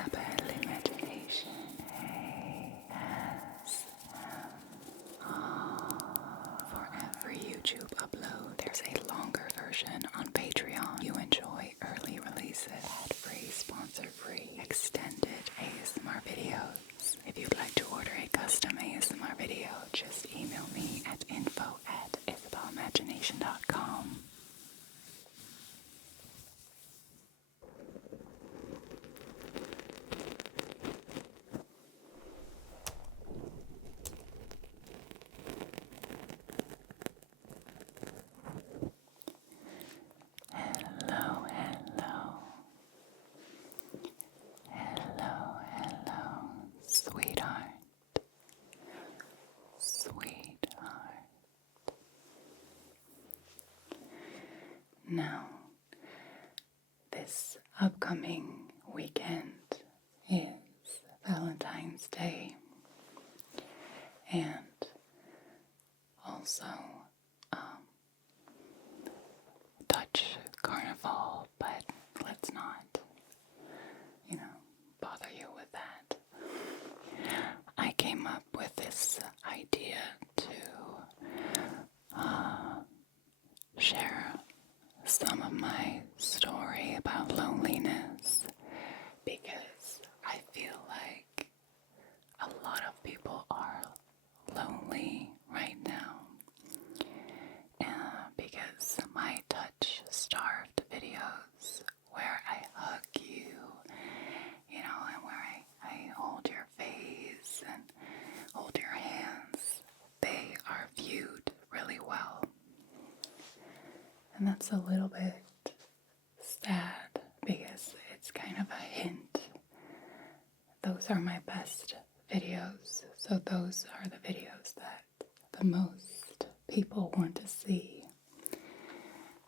Isabel Imagination For every YouTube upload, there's a longer version on Patreon. You enjoy early releases, ad-free, sponsor-free, extended ASMR videos. If you'd like to order a custom ASMR video, just email me at info@isabelimagination.com. Sweetheart. Now, this upcoming weekend is Valentine's Day and also Dutch Carnival, but let's not, bother you with that. I came up with this idea to share some of my story about loneliness because I feel like a lot of people are lonely right now. Because my touch-starved videos where I hug you, and where I hold your face and hold your hands, they are viewed really well. And that's a little bit sad because it's kind of a hint. Those are my best videos, so those are the videos that the most people want to see.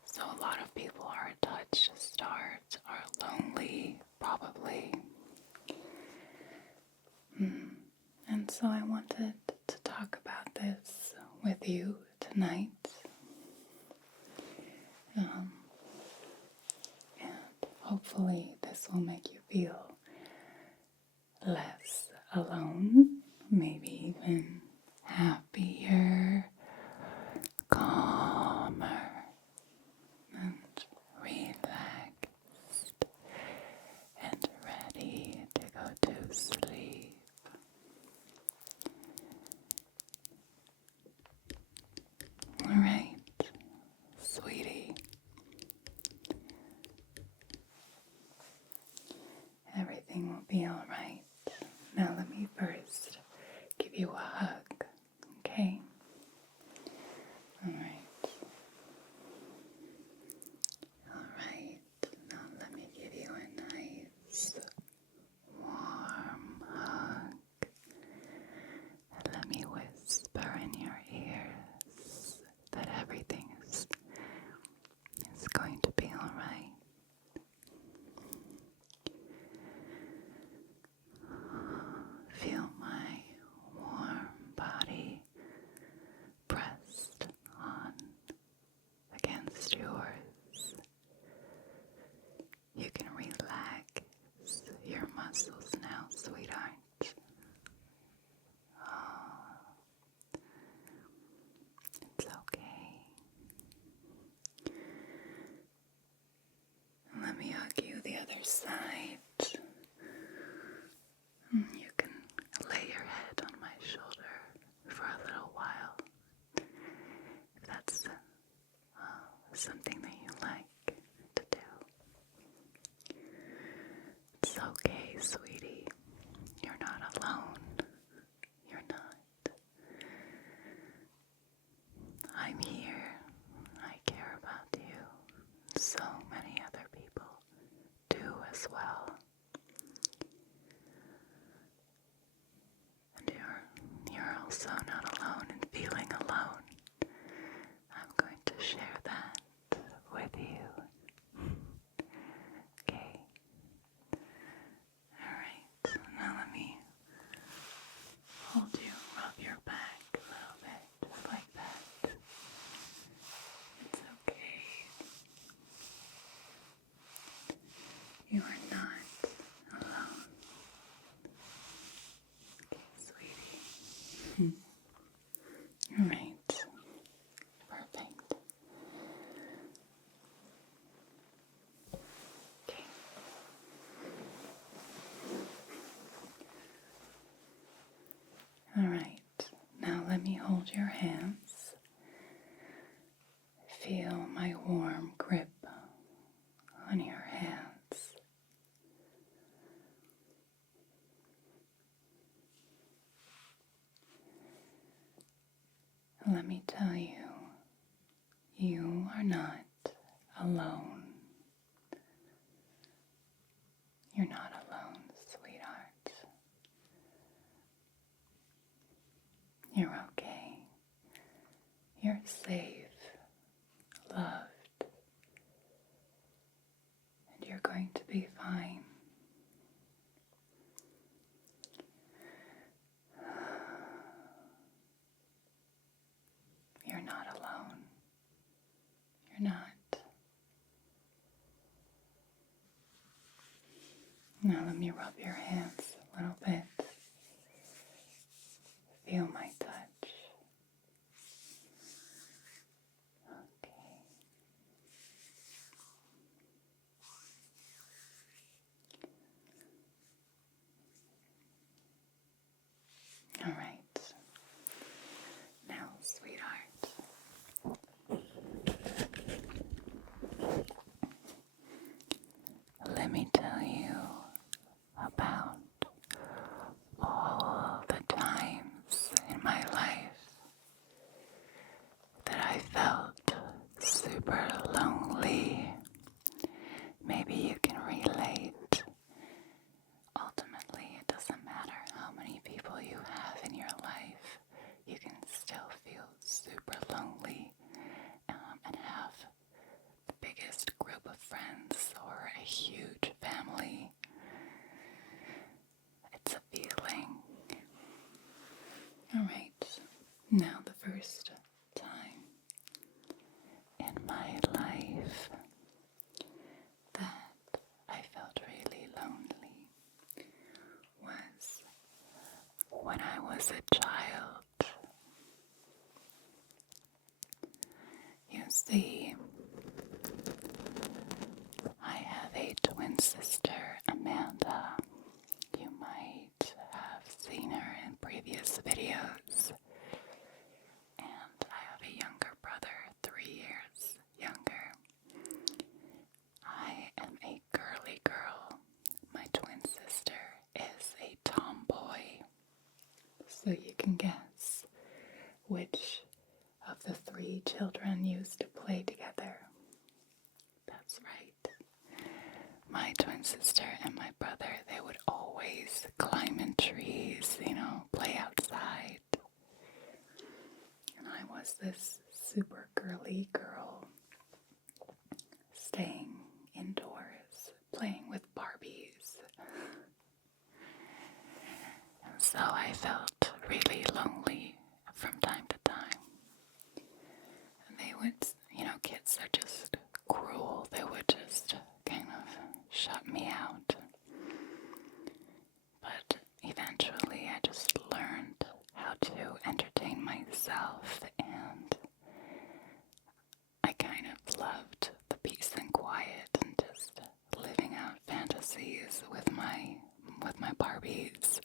So a lot of people are touch-starved, are lonely, probably. And so I wanted to talk about this with you tonight. And hopefully this will make you feel less alone, maybe even happier, calmer, and relaxed, and ready to go to sleep. Alright, sweetie. Everything will be alright. Now let me first give you a hug, okay? Alright. Alright, now let me give you a nice warm hug. And let me whisper in your ears that everything is going to be alright. Feel my warm body pressed on against yours. You can relax your muscles now, sweetheart. It's okay. Let me hug you the other side. You can lay your head on my shoulder for a little while, if that's something that you like to do. It's okay, sweetie. You're not alone. You're not. I'm here. I care about you. So many other people do as well. And you're also not alone in feeling alone. I'm going to share that with you. Okay? Alright. All right. Perfect. Okay. All right. Now let me hold your hands. Feel my warm grip on your hands. Let me tell you, you are not alone. You're not alone, sweetheart. You're okay. You're safe, loved, and you're going to be fine. You're not alone. You're not. Now let me rub your hands a little bit. Feel my touch. Okay. All right. Now, sweetheart, let me tell you about all the times in my life that I felt super lonely. Maybe you can relate. Ultimately, it doesn't matter how many people you have in your life, you can still feel super lonely and have the biggest group of friends or a huge family. It's a feeling. Alright, now the first time in my life that I felt really lonely was when I was a child. You see, I have a twin sister, Amanda. You might have seen her in previous videos. And I have a younger brother, 3 years younger. I am a girly girl. My twin sister is a tomboy. So you can guess which of the 3 children used to play together. That's right. My twin sister and my brother, they would always climb in trees, play outside. And I was this super girly girl staying indoors, playing with Barbies. And so I felt really lonely from time to time. And they would, kids are just cruel. They would just kind of shut me out. But eventually I just learned how to entertain myself, and I kind of loved the peace and quiet and just living out fantasies with my Barbies.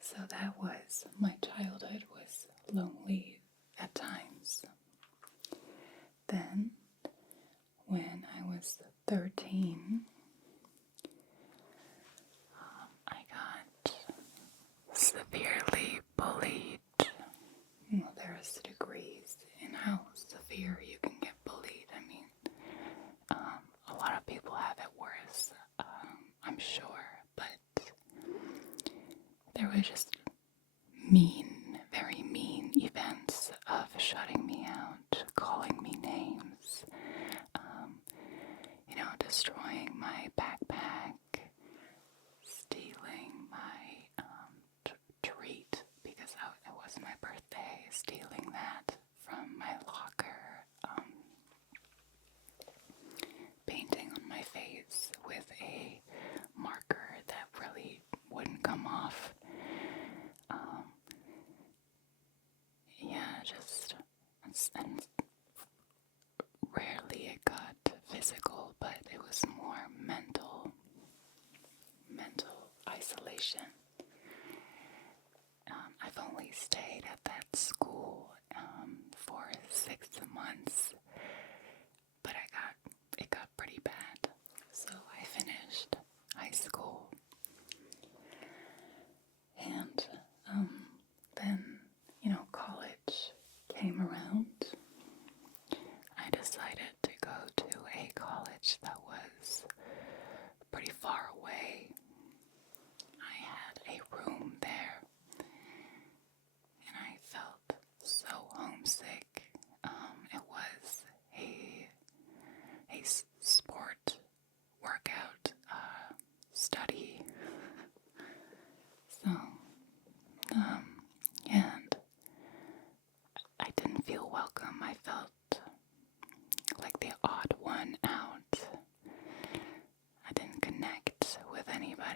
So that was, my childhood was lonely at times. Then, when I was 13, I got severely bullied. Well, there's degrees in how severe you can get bullied. I mean, a lot of people have it worse, I'm sure, but there were just very mean events of shutting me out, calling me names, destroying my backpack, stealing my treat because it was my birthday, stealing that from my locker, painting on my face with a marker that really wouldn't come off,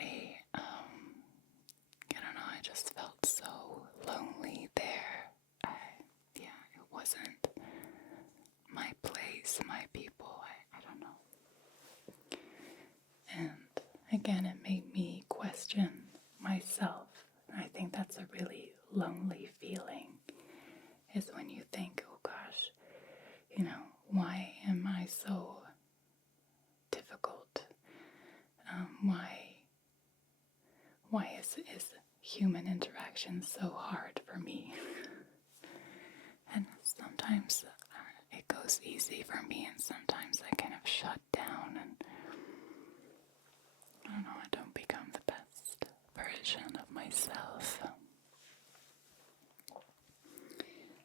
body. I don't know, I just felt so lonely there. It wasn't my place, my people, I don't know. And again, it made me question myself. I think that's a really lonely feeling, is when you think, oh gosh, why am I so difficult? Why is human interaction so hard for me? And sometimes it goes easy for me, and sometimes I kind of shut down, and I don't know, I don't become the best version of myself.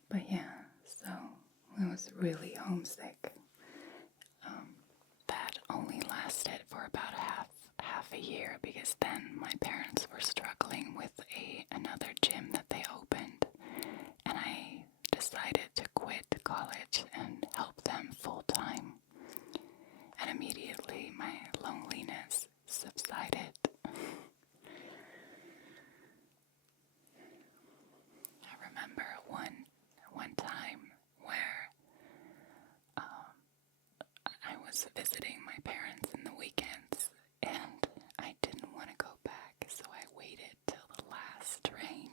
But yeah, so I was really homesick. That only lasted for about half a year, because then my parents were struggling with another gym that they opened, and I decided to quit college and help them full time. And immediately my loneliness subsided. I remember one time where I was visiting my parents in the weekends, and I didn't want to go back, so I waited till the last train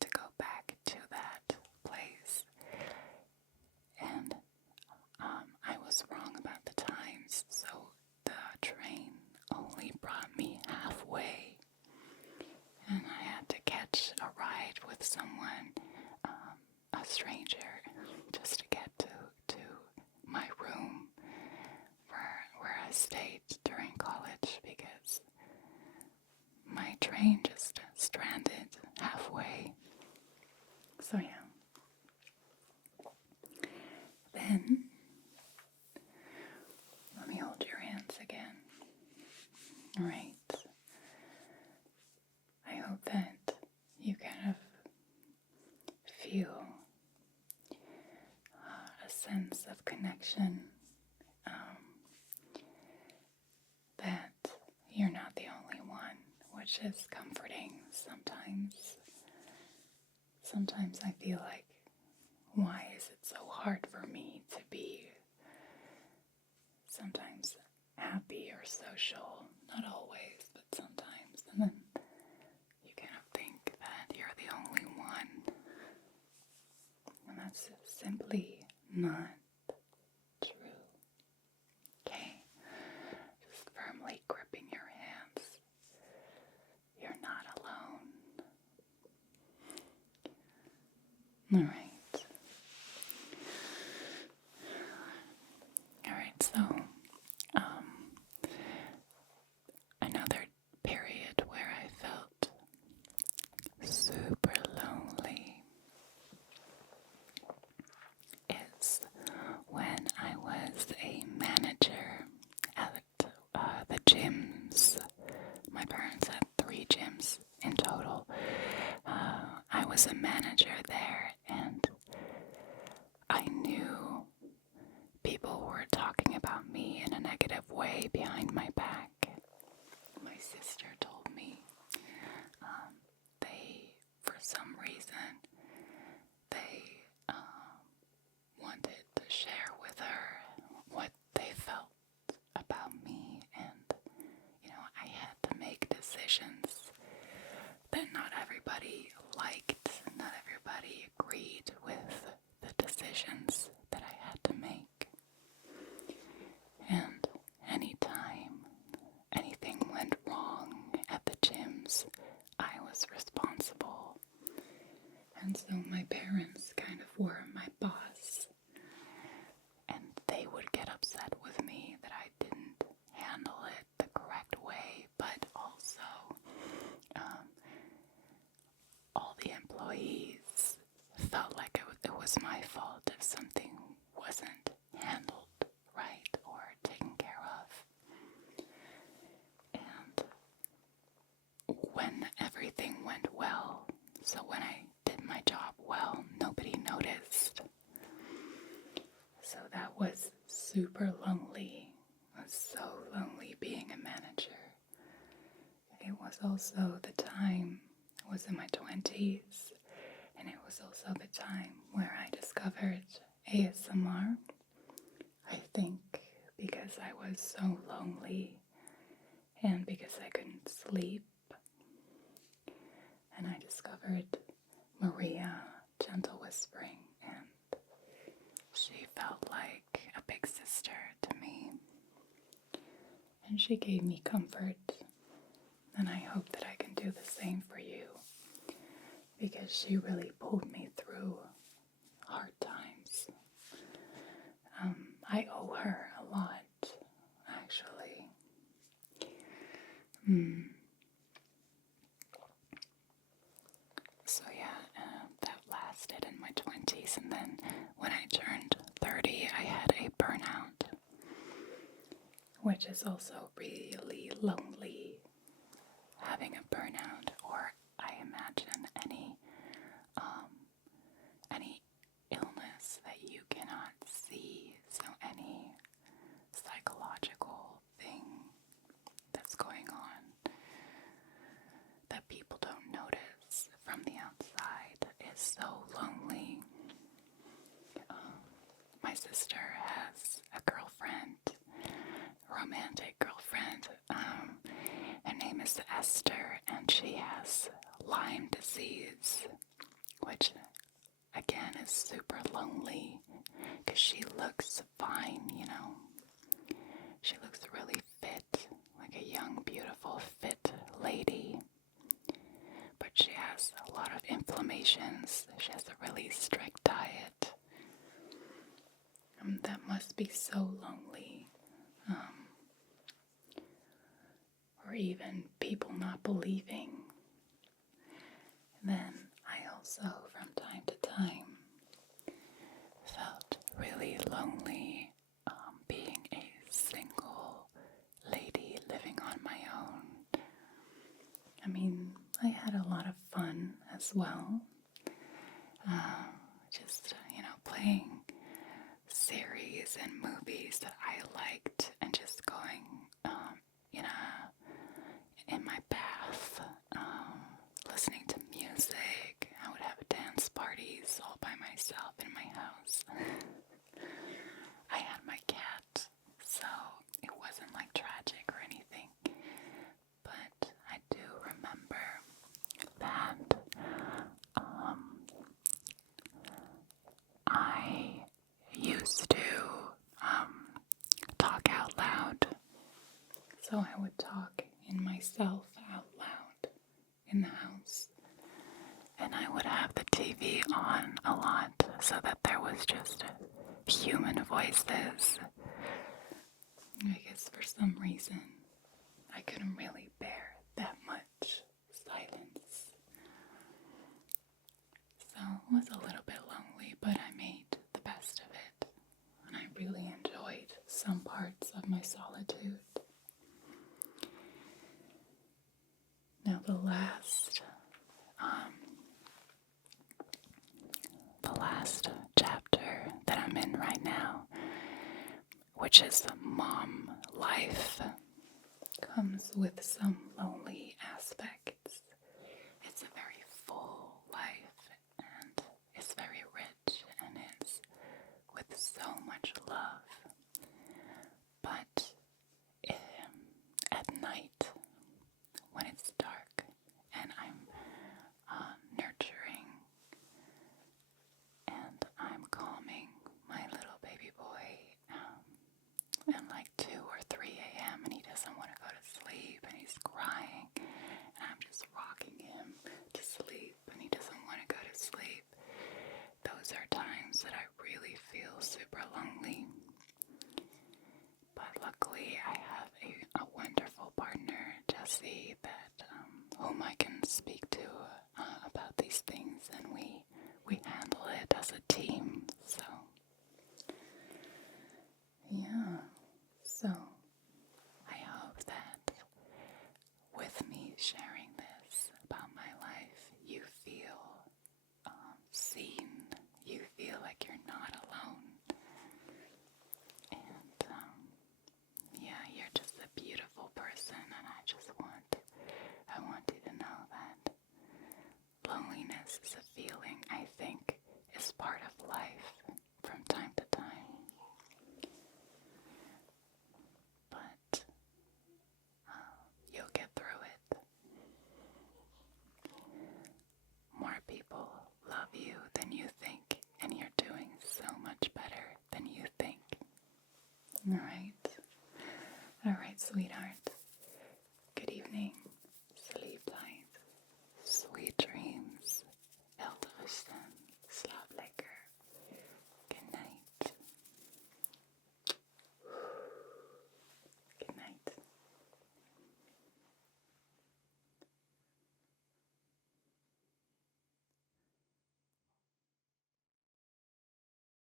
to go back to that place. And I was wrong about the times, so the train only brought me halfway, and I had to catch a ride with someone, a stranger, just to get to my room where I stayed during college, because my train just stranded halfway. So yeah. Then, let me hold your hands again. Alright. I hope that you kind of feel a sense of connection, that you're not the only one, which is comforting sometimes I feel like, why is it so hard for me to be sometimes happy or social? Not always, but sometimes. And then you kind of think that you're the only one, and that's simply not true. Okay? Just firmly gripping your hands. You're not alone. Alright. Alright, so another period where I felt super lonely is when I was a manager at the gyms. My parents had 3 gyms in total. I was a manager there, and I knew people were talking about me in a negative way behind my back. My sister told me for some reason, they wanted to share with her what they felt about me, and I had to make decisions that not everybody liked, not everybody agreed with the decisions that I had to make. And anytime anything went wrong at the gyms, I was responsible. And so my parents kind of were my boss, and they would get upset with me that I didn't handle it the correct way, but also all the employees felt like it was my fault if something wasn't handled right or taken care of. And when everything went well, so when I did my job well, nobody noticed. So that was super lonely. It was so lonely being a manager. was also the time, I was in my 20s, and it was also the time where I discovered ASMR. I think because I was so lonely and because I couldn't sleep. And I discovered Maria Gentle Whispering, and she felt like a big sister to me. And she gave me comfort, and I hope that I can do the same for you, because she really pulled me through hard times. I owe her a lot, actually. So yeah, that lasted in my 20s, and then when I turned 30, I had a burnout, which is also really lonely, having a burnout, or I imagine any illness that you cannot see, so any psychological thing that's going on that people don't notice from the outside is so lonely. My sister has a girlfriend, a romantic girlfriend. Her name is Esther, and she has Lyme disease, which again is super lonely because she looks fine, you know. She looks really fit, like a young, beautiful, fit lady. But she has a lot of inflammations. She has a really strict diet. That must be so lonely. Or even people not believing. Then I also, from time to time, felt really lonely being a single lady living on my own. I mean, I had a lot of fun as well. Just, playing series and movies that I liked and just going, in my bath, listening to music. I would have dance parties all by myself in my house. I had my cat, so it wasn't like tragic or anything. But I do remember that I used to talk out loud. So I would talk in myself out loud in the house. And I would have the TV on a lot so that there was just human voices. I guess for some reason I couldn't really bear that much silence. So it was a little bit lonely, but I made the best of it. And I really enjoyed some parts of my solitude. Now the last chapter that I'm in right now, which is the mom life, comes with some lonely aspects. It's a very full life, and it's very rich, and it's with so much love. But at night, when it's dark and I'm nurturing and I'm calming my little baby boy at like 2 or 3 a.m. and he doesn't want to go to sleep and he's crying and I'm just rocking him to sleep and he doesn't want to go to sleep. Those are times that I really feel super lonely. But luckily I have a wonderful partner, Jessie, that whom I can speak to about these things, and we handle it as a team. So yeah, so I hope that with me sharing this about my life, you feel seen, you feel like you're not alone, and yeah, you're just a beautiful person, and I people love you than you think, and you're doing so much better than you think. All right, sweetheart.